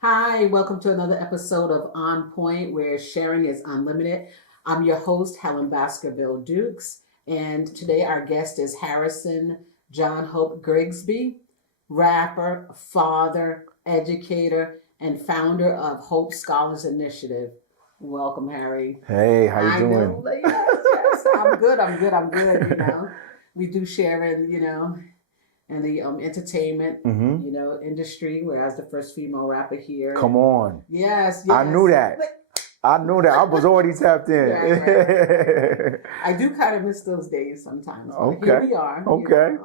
Hi, welcome to another episode of On Point, where sharing is unlimited. I'm your host, Helen Baskerville-Dukes, and today our guest is Harrison John Hope Grigsby, rapper, father, educator, and founder of Hope Scholars Initiative. Welcome, Harry. Hey, how you doing? Know, yes. I'm good. You know, we do share in, and the entertainment, industry, where I was the first female rapper here. Come on. Yes. I knew that. I was already tapped in. Right. I do kind of miss those days sometimes. But Okay. Here we are. Okay.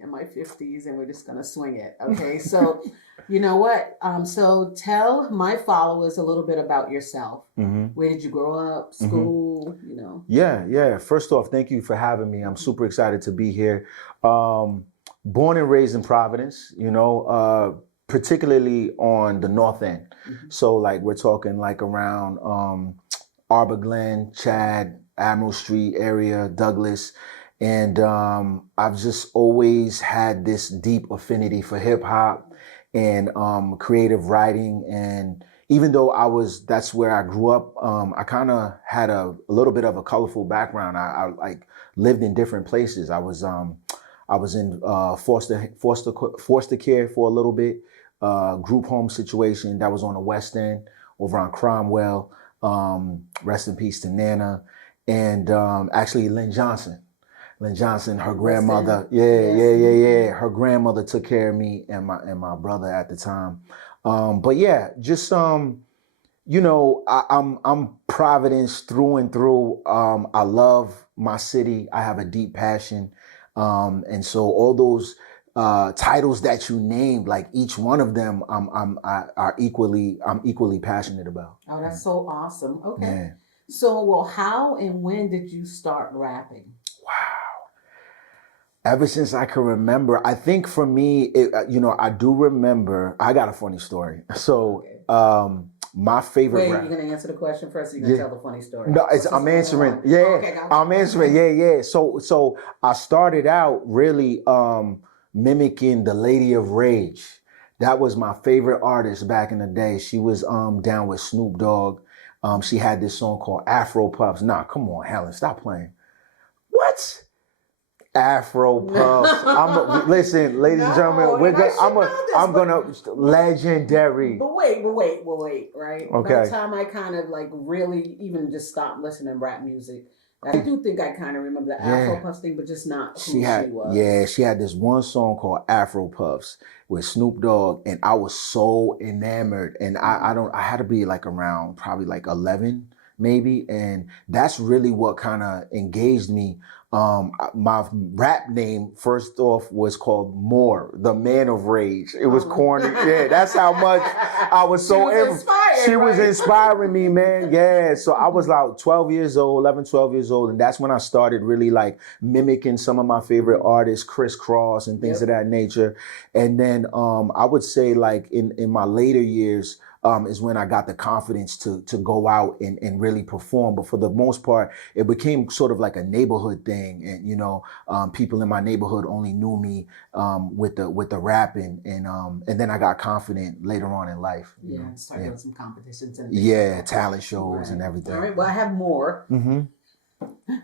In my 50s, and we're just going to swing it. Okay. So, you know what? So tell my followers a little bit about yourself. Mm-hmm. Where did you grow up? School? Mm-hmm. Yeah. First off, thank you for having me. I'm super excited to be here. Born and raised in Providence, particularly on the north end. Mm-hmm. So like we're talking like around Arbor Glen, Chad, Admiral Street area, Douglas. And I've just always had this deep affinity for hip hop and creative writing. And even though that's where I grew up, I kind of had a little bit of a colorful background. I like lived in different places. I was in foster care for a little bit, group home situation that was on the West End over on Cromwell. Rest in peace to Nana, and actually Lynn Johnson, her grandmother. Yeah. Her grandmother took care of me and my brother at the time. But yeah, just I'm Providence through and through. I love my city. I have a deep passion. And so all those titles that you named, like each one of them, I'm equally passionate about. Oh, that's so awesome. Okay. Yeah. So, well, how and when did you start rapping? Wow. Ever since I can remember, I think for me, I do remember. I got a funny story. So, okay. My favorite. Wait, you're gonna answer the question first. Or you're gonna tell the funny story. No, I'm answering. Yeah, okay, I'm answering. Yeah. So I started out really mimicking the Lady of Rage. That was my favorite artist back in the day. She was down with Snoop Dogg. She had this song called Afro Puffs. Nah, come on, Helen, stop playing. What? Afro Puffs. Listen, ladies and gentlemen, I'm gonna legendary. But wait, right? Okay. By the time I kind of like really even just stopped listening to rap music, I do think I kind of remember the Afro Puffs thing, but just not who she was. Yeah, she had this one song called Afro Puffs with Snoop Dogg, and I was so enamored. And I had to be like around probably like 11 maybe, and that's really what kind of engaged me. My rap name first off was called Moore, the Man of Rage. It was corny. Yeah, that's how much I was so inspired. She was inspiring me, man. Yeah. So I was like 12 years old. And that's when I started really like mimicking some of my favorite artists, Criss Cross and things of that nature. And then I would say like in my later years, is when I got the confidence to go out and really perform. But for the most part, it became sort of like a neighborhood thing. And, people in my neighborhood only knew me with the rapping. And then I got confident later on in life. And started doing some competitions. And talent shows and everything. All right, well, I have more. Mm-hmm.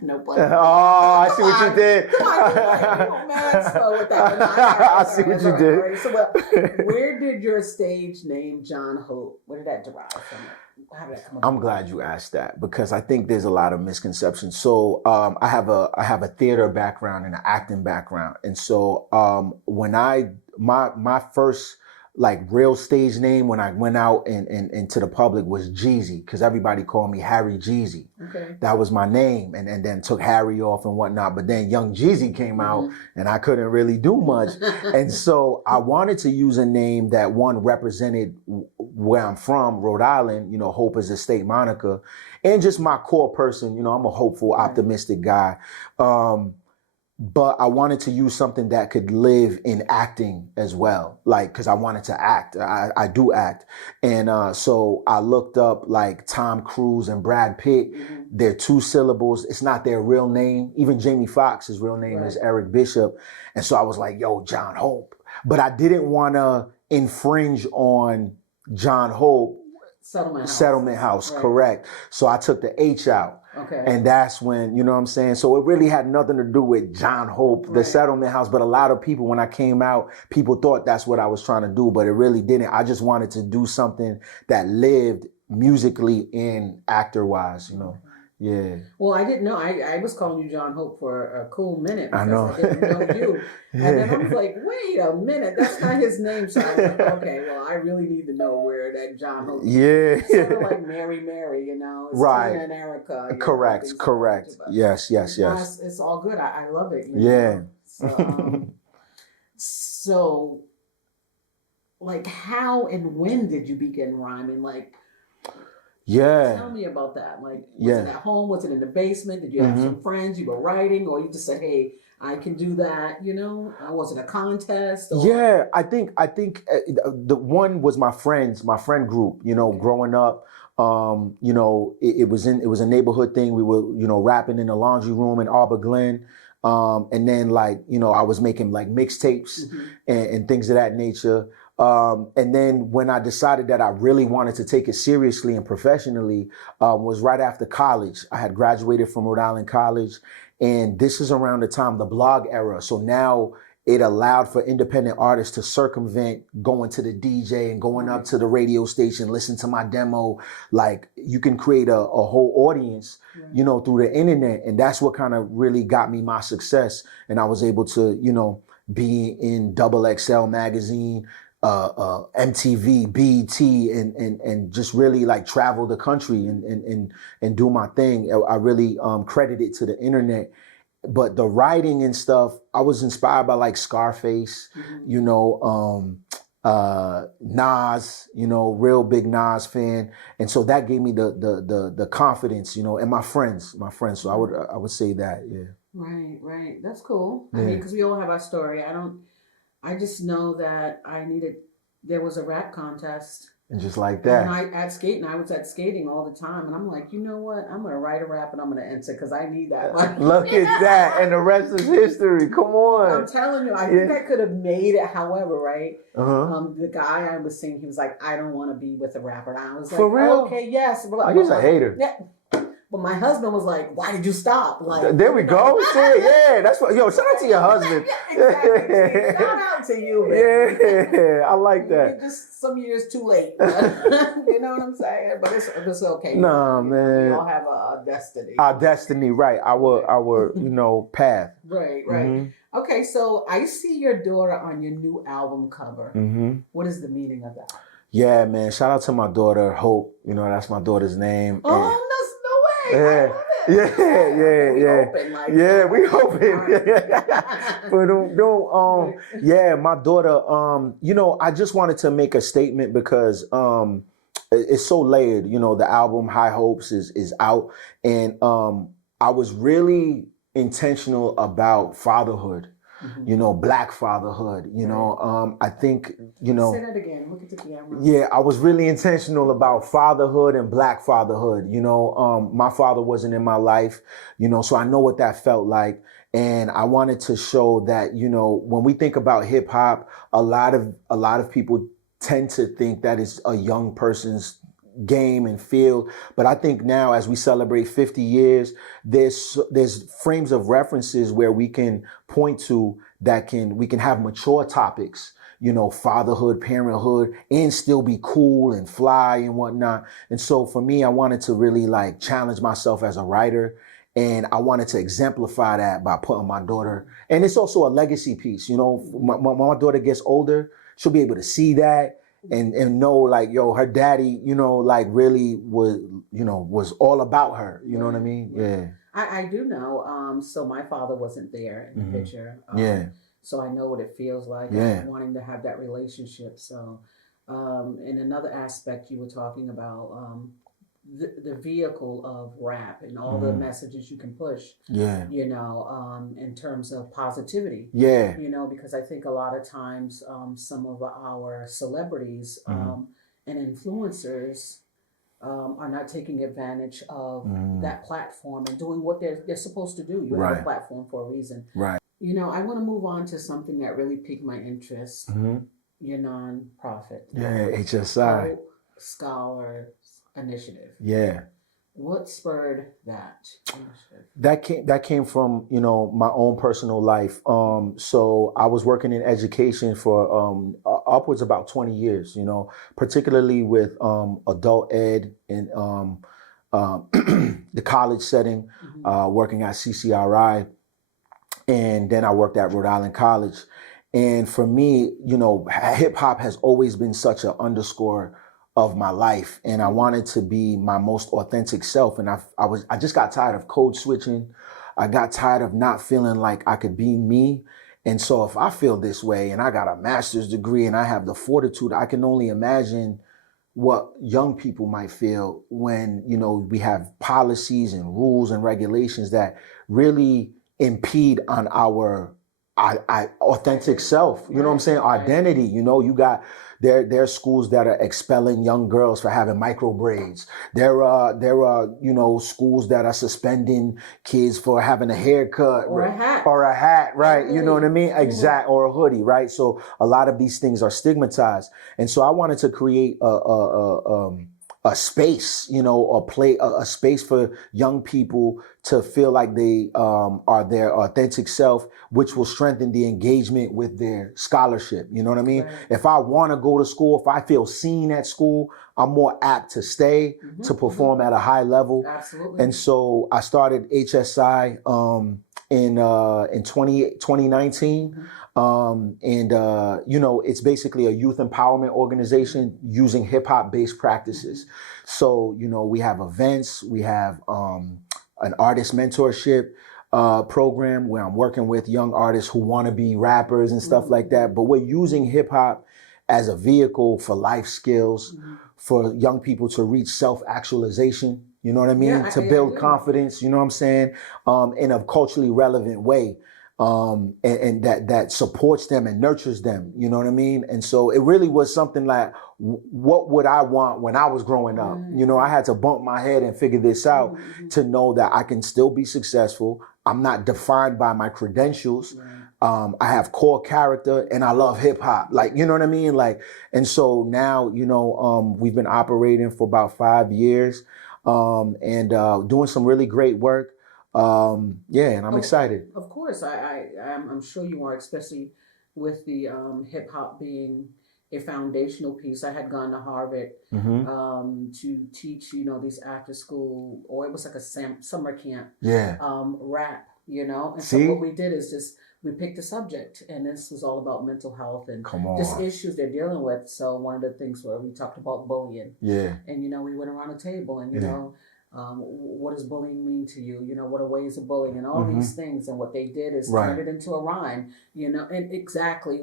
No play. Oh, I see what you did. Come on, man. Slow with that. I see what you did. Right. So, where did your stage name John Hope? Where did that derive from? How did that come up? I'm glad you asked that because I think there's a lot of misconceptions. So, I have a theater background and an acting background, and so when my first like real stage name when I went out and to the public was Jeezy, because everybody called me Harry Jeezy. Okay. That was my name, and then took Harry off and whatnot. But then Young Jeezy came out, and I couldn't really do much. And so I wanted to use a name that one represented where I'm from, Rhode Island. Hope is a state moniker, and just my core person. I'm a hopeful, optimistic guy. but I wanted to use something that could live in acting as well, like because I wanted to act. I do act, and so I looked up like Tom Cruise and Brad Pitt. Mhm. They're 2 syllables. It's not their real name. Even Jamie Foxx's real name is Right. Eric Bishop, and so I was like, "Yo, John Hope," but I didn't want to infringe on John Hope. Settlement House, Right. correct. So I took the H out. Okay. And that's when, you know what I'm saying? So it really had nothing to do with John Hope, the Right. Settlement House. But a lot of people, when I came out, people thought that's what I was trying to do, but it really didn't. I just wanted to do something that lived musically and actor wise, you know? Yeah. Well, I didn't know. I was calling you John Hope for a cool minute I because know. I didn't know you. And then I was like, wait a minute, that's not his name. So I was like, okay, well, I really need to know where that John Hope is. Yeah. Sort of like Mary, you know? It's Right. Tina and Erica. You know, Correct. things Correct. like that. Yes. Yes. No, Yes. it's all good. I love it. You Yeah. know? So, like, how and when did you begin rhyming? Like, Yeah. tell me about that. Like, was Yeah. it at home? Was it in the basement? Did you have Mhm. some friends you were writing, or you just said, "Hey, I can do that"? You know, was it a contest? Or... Yeah, I think the one was my friend group. You know, growing up, you know, it was a neighborhood thing. We were, you know, rapping in the laundry room in Arbor Glen, and then like, you know, I was making like mixtapes Mhm. and things of that nature. And then when I decided that I really wanted to take it seriously and professionally, was right after college. I had graduated from Rhode Island College, and this is around the time the blog era. So now it allowed for independent artists to circumvent going to the DJ and going up to the radio station, listen to my demo. Like you can create a whole audience, you know, through the internet. And that's what kind of really got me my success. And I was able to, you know, be in Double XL magazine, MTV, BET, and just really like travel the country and do my thing. I really credit it to the internet. But the writing and stuff, I was inspired by like Scarface, you know, Nas, you know, real big Nas fan, and so that gave me the confidence, you know, and my friends. So I would say that, yeah. Right. That's cool. I Yeah. mean, because we all have our story. I just know that there was a rap contest. And just like And that. I was at skating all the time. And I'm like, you know what? I'm going to write a rap and I'm going to enter because I need that money. Look at that. And the rest is history. Come on. I'm telling you, I think I could have made it. However, right? Uh-huh. The guy I was seeing, he was like, I don't want to be with a rapper. And I was like, For real? okay, yes. Oh, he's a hater. Yeah. But my husband was like, why did you stop? Like, there we go. Yeah, that's what. Yo, shout out to your husband. Exactly. Shout out to you, man. Yeah, I like that. You're just some years too late. You know what I'm saying? But it's okay. Nah, man. We all have a destiny. Our destiny, right? Our you know, path. Right. Okay, so I see your daughter on your new album cover. What is the meaning of that? Yeah, man. Shout out to my daughter, Hope. You know, that's my daughter's name. Oh, that's no way. Yeah. I love it. Yeah, we hoping. But yeah, my daughter, you know, I just wanted to make a statement because it's so layered. You know, the album High Hopes is out, and I was really intentional about fatherhood. You know, Black fatherhood, you know, I think, you know. Say that again, look at the camera. Yeah, I was really intentional about fatherhood and Black fatherhood. You know, my father wasn't in my life, you know, so I know what that felt like. And I wanted to show that, you know, when we think about hip hop, a lot of people tend to think that it's a young person's game and field. But I think now as we celebrate 50 years, there's frames of references where we can point to we can have mature topics, you know, fatherhood, parenthood, and still be cool and fly and whatnot. And so for me, I wanted to really like challenge myself as a writer. And I wanted to exemplify that by putting my daughter, and it's also a legacy piece. You know, when my daughter gets older, she'll be able to see that and know like, yo, her daddy, you know, like really was all about her. You know what I mean? Yeah. I do know. So my father wasn't there in the picture. So I know what it feels like. Wanting to have that relationship. So, in another aspect, you were talking about the vehicle of rap and all the messages you can push, Yeah. in terms of positivity. Yeah. Because I think a lot of times some of our celebrities and influencers are not taking advantage of that platform and doing what they're supposed to do. You have a platform for a reason. Right. I want to move on to something that really piqued my interest. Your nonprofit. Yeah, HSI. Hope Scholars Initiative. Yeah. What spurred that initiative? That came from, my own personal life. So I was working in education for upwards about 20 years, particularly with adult ed and the college setting, working at CCRI. And then I worked at Rhode Island College. And for me, hip hop has always been such an underscore of my life, and I wanted to be my most authentic self. And I just got tired of code switching. I got tired of not feeling like I could be me. And so if I feel this way and I got a master's degree and I have the fortitude, I can only imagine what young people might feel when, we have policies and rules and regulations that really impede on our authentic self. You know what I'm saying? Identity. You got there are schools that are expelling young girls for having micro braids. There are schools that are suspending kids for having a haircut or a hat. Right? You know what I mean? Exact. Or a hoodie, right? So a lot of these things are stigmatized, and so I wanted to create a space, a space for young people to feel like they are their authentic self, which will strengthen the engagement with their scholarship. You know what I mean? Right. If I want to go to school, if I feel seen at school, I'm more apt to stay, to perform at a high level. Absolutely. And so I started HSI in 2019. It's basically a youth empowerment organization using hip hop based practices. So, we have events, we have an artist mentorship program where I'm working with young artists who want to be rappers and stuff like that. But we're using hip hop as a vehicle for life skills, for young people to reach self-actualization. You know what I mean? Yeah, to build confidence, you know what I'm saying? In a culturally relevant way. And that supports them and nurtures them, you know what I mean? And so it really was something like, what would I want when I was growing up? I had to bump my head and figure this out to know that I can still be successful. I'm not defined by my credentials. I have core character and I love hip hop. Like, you know what I mean? Like, and so now, we've been operating for about 5 years, and doing some really great work. And I'm excited. Of course, I'm sure you are, especially with the hip hop being a foundational piece. I had gone to Harvard to teach, these after school, or it was like a summer camp. Rap, And so what we did is we picked a subject, and this was all about mental health and just issues they're dealing with. So one of the things where we talked about bullying. And we went around a table, and what does bullying mean to you? What are ways of bullying and all these things. And what they did is turn it into a rhyme, and exactly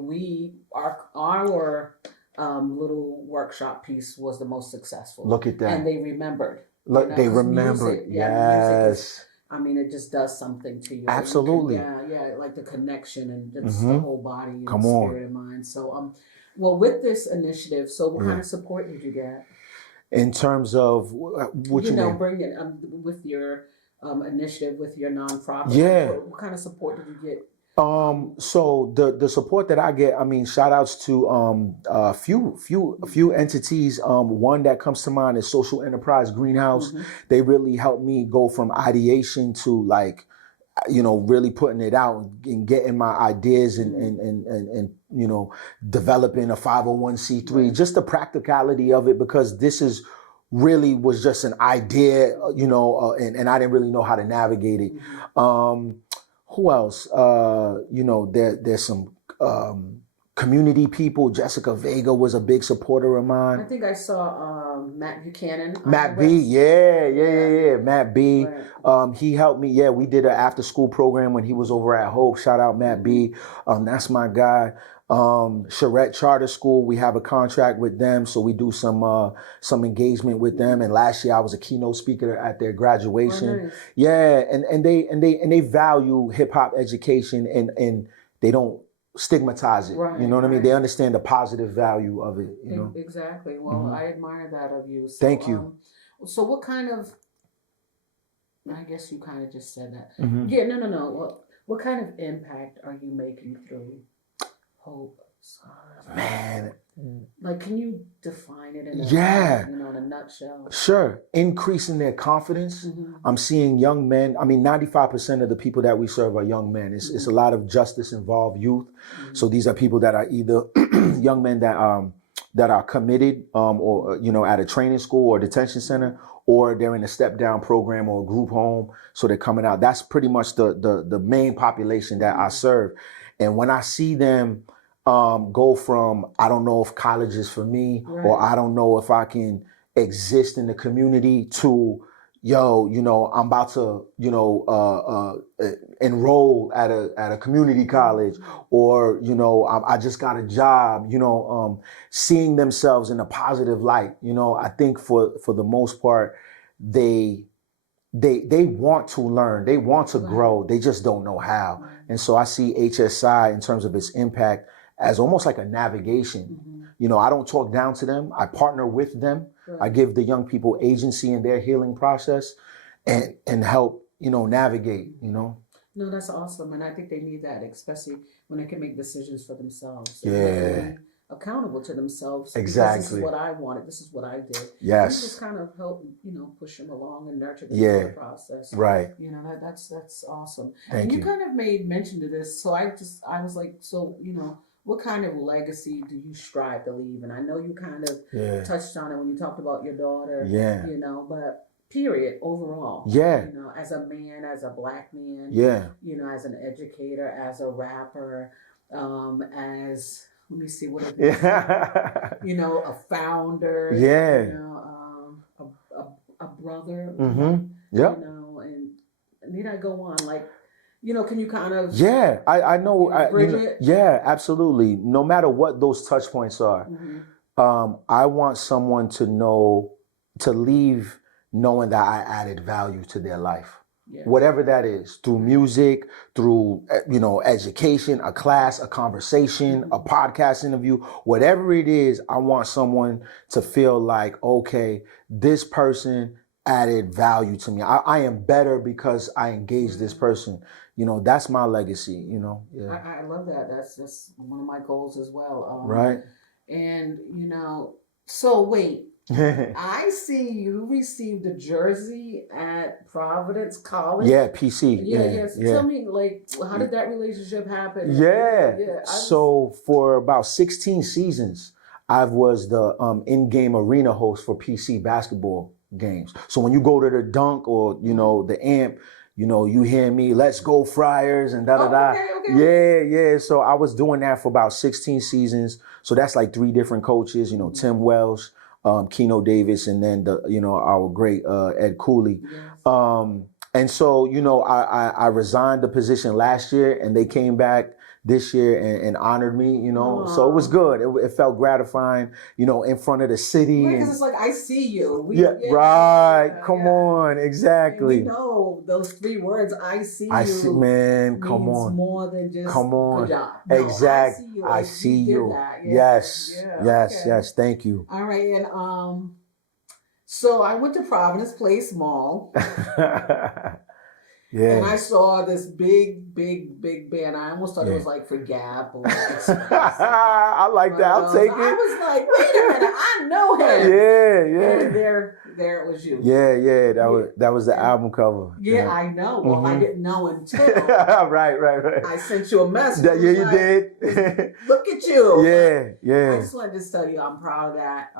our little workshop piece was the most successful. Look at that. And they remembered. They remembered. Yes. It just does something to you. Absolutely. Like the connection and just the whole body and spirit and mind. So, with this initiative, what kind of support did you get? In terms of what you mean? Bringing with your initiative, with your nonprofit. What kind of support did you get? So the support that I get, shout outs to a few entities. One that comes to mind is Social Enterprise Greenhouse. They really helped me go from ideation to really putting it out and getting my ideas and developing a 501c3, just the practicality of it, because this is really was just an idea, and I didn't really know how to navigate it. Who else? There's some community people. Jessica Vega was a big supporter of mine. I think I saw Matt Buchanan. Matt B. Yeah. Matt B. Right. He helped me. Yeah, we did an after school program when he was over at Hope. Shout out Matt B. That's my guy. Charette Charter School, we have a contract with them, so we do some engagement with them. And last year I was a keynote speaker at their graduation. Oh, nice. Yeah, and they value hip hop education, and they don't stigmatize it. Right, You know what I mean? right. They understand the positive value of it. You know. Exactly. Well, I admire that of you. So, Thank you. So what kind of, I guess you kind of just said that. Mhm. Yeah, no. What kind of impact are you making through Hope? Man, Like, can you define it in a nutshell? Sure. Increasing their confidence. Mm-hmm. I'm seeing young men. I mean, 95% of the people that we serve are young men. It's a lot of justice involved youth. Mm-hmm. So these are people that are either young men that are committed or at a training school or detention center, or they're in a step down program or a group home. So they're coming out. That's pretty much the main population that I serve. And when I see them go from, I don't know if college is for me, or I don't know if I can exist in the community, to, I'm about to, enroll at a community college, or, I just got a job, seeing themselves in a positive light. I think for the most part, they want to learn, they want to grow, they just don't know how. And so I see HSI in terms of its impact as almost like a navigation. I don't talk down to them. I partner with them. I give the young people agency in their healing process and help, navigate, No, that's awesome. And I think they need that, especially when they can make decisions for themselves. Yeah. They can be accountable to themselves. Exactly. This is what I wanted. This is what I did. Yes. And just kind of help, push them along and nurture them through the process. Right. That's awesome. Thank you. You kind of made mention to this. So I was like, what kind of legacy do you strive to leave? And I know you kind of touched on it when you talked about your daughter. Yeah. But period, overall. Yeah. As a man, as a Black man. Yeah. As an educator, as a rapper, as, let me see, what it is. a founder. Yeah. A brother. Mm-hmm. Yeah. And need I go on, like, can you kind of... Yeah, I know. Bridge it? Yeah, absolutely. No matter what those touch points are, I want someone to leave knowing that I added value to their life. Yes. Whatever that is, through music, through, education, a class, a conversation, a podcast interview, whatever it is, I want someone to feel like, okay, this person added value to me. I am better because I engaged this person. That's my legacy, Yeah. I love that. That's one of my goals as well. Right. And, so wait, I see you received a jersey at Providence College. Yeah, PC. Yeah. So tell me, like, how did that relationship happen? So for about 16 seasons, I was the in-game arena host for PC basketball games. So when you go to the dunk or, the amp, you hear me, let's go Friars and da-da-da. Okay. Yeah. So I was doing that for about 16 seasons. So that's like 3 different coaches, Tim Welsh, Keno Davis, and then our great Ed Cooley. Yes. And so, I resigned the position last year, and they came back this year and honored me, so it was good. It felt gratifying, in front of the city. Yeah, because it's like, I see you. Come on, exactly. And those 3 words, I see you. I see, man, come on. More than just come on. Good job. Exactly. I see you. Yes. Thank you. All right, and so I went to Providence Place Mall. Yeah. And I saw this big band. I almost thought it was like for Gap or Express. I like that. I'll take it. I was like, wait a minute, I know him. Yeah. And there it was you. Yeah. That was the album cover. Yeah, I know. Well, I didn't know until right. I sent you a message. You did. Look at you. Yeah. I just wanted to tell you I'm proud of that.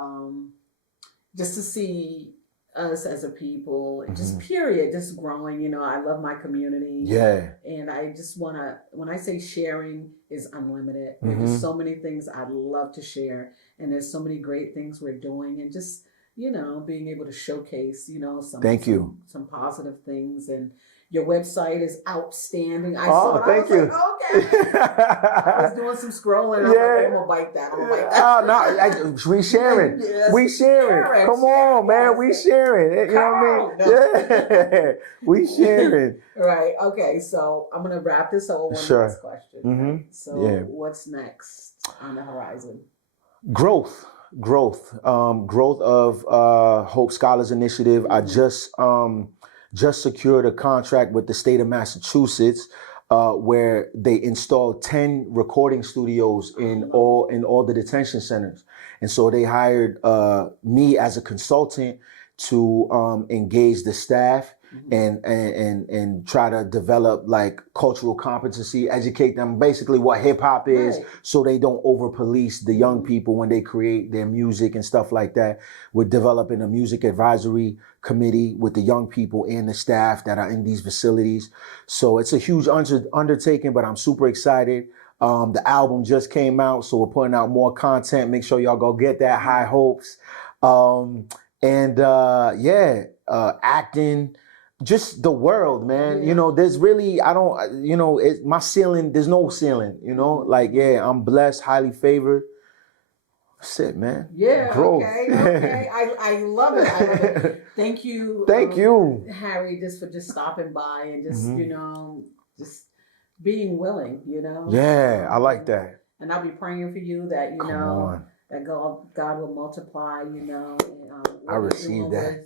Just to see us as a people, just period, just growing. I love my community. Yeah. And I just want to, when I say sharing is unlimited, there's so many things I'd love to share. And there's so many great things we're doing. And just, being able to showcase, Thank you. some positive things. And your website is outstanding. I Oh, saw it. thank I was you. like, okay. I was doing some scrolling. I'm like, I'm gonna bite that. I'm gonna bite that. Oh, no, we sharing. Yes, We sharing. Come on, man. We sharing. You know what I mean? Yeah. We sharing. Right. Okay. So I'm gonna wrap this up with one last question. Right? So what's next on the horizon? Growth of Hope Scholars Initiative. I just secured a contract with the state of Massachusetts, where they installed 10 recording studios in all the detention centers. And so they hired me as a consultant to engage the staff and try to develop like cultural competency, educate them basically what hip hop is, so they don't over police the young people when they create their music and stuff like that. We're developing a music advisory committee with the young people and the staff that are in these facilities. So it's a huge undertaking, but I'm super excited. The album just came out, so we're putting out more content. Make sure y'all go get that. High Hopes. Acting, just the world, man. There's really, my ceiling, there's no ceiling, I'm blessed, highly favored. That's it, man. Yeah. Growth. Okay. I love it. I love it. Thank you. Thank you, Harry, for just stopping by and just, just being willing, Yeah, I like that. And I'll be praying for you that, that God will multiply, I received that.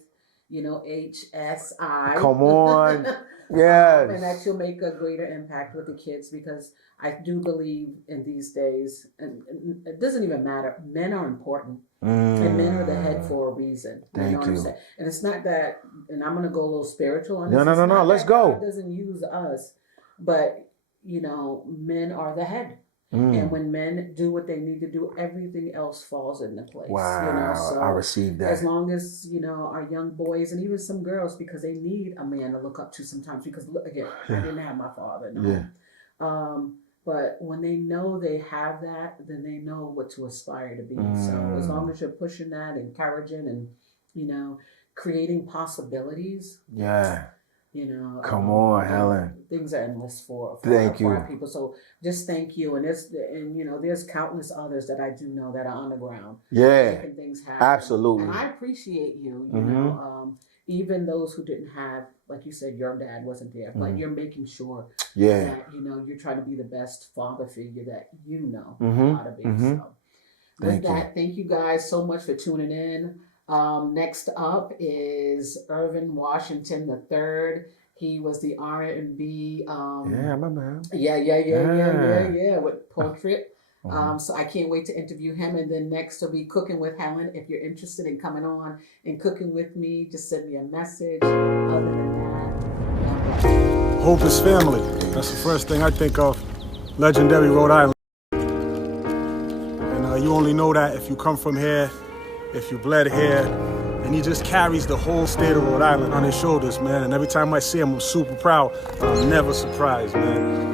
HSI. Come on. Yes. And that you'll make a greater impact with the kids, because I do believe in these days, and it doesn't even matter, men are important. And men are the head for a reason. Thank you. And it's not that, and I'm going to go a little spiritual on this. No. Let's go. God doesn't use us, but, men are the head. And when men do what they need to do, everything else falls into place. Wow, So I received that. As long as, our young boys and even some girls, because they need a man to look up to sometimes, because again, I didn't have my father. No. Yeah. But when they know they have that, then they know what to aspire to be. So as long as you're pushing that, encouraging and, creating possibilities. Yeah. Come on, Helen. Things are endless for our people. So just thank you. And there's countless others that I do know that are on the ground. Yeah. Making things happen. Absolutely. And I appreciate you, even those who didn't have, like you said, your dad wasn't there, but you're making sure that, you're trying to be the best father figure that how to be. So with that, thank you guys so much for tuning in. Next up is Irvin Washington III. He was the R&B. Yeah, I remember him. Yeah, with Portrait. So I can't wait to interview him. And then next will be Cooking with Helen. If you're interested in coming on and cooking with me, just send me a message. Other than that, Hope is family. That's the first thing I think of. Legendary Rhode Island. And you only know that if you come from here, if you bled here, and he just carries the whole state of Rhode Island on his shoulders, man. And every time I see him, I'm super proud. I'm never surprised, man.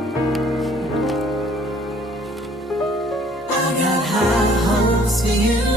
I got high hopes for you.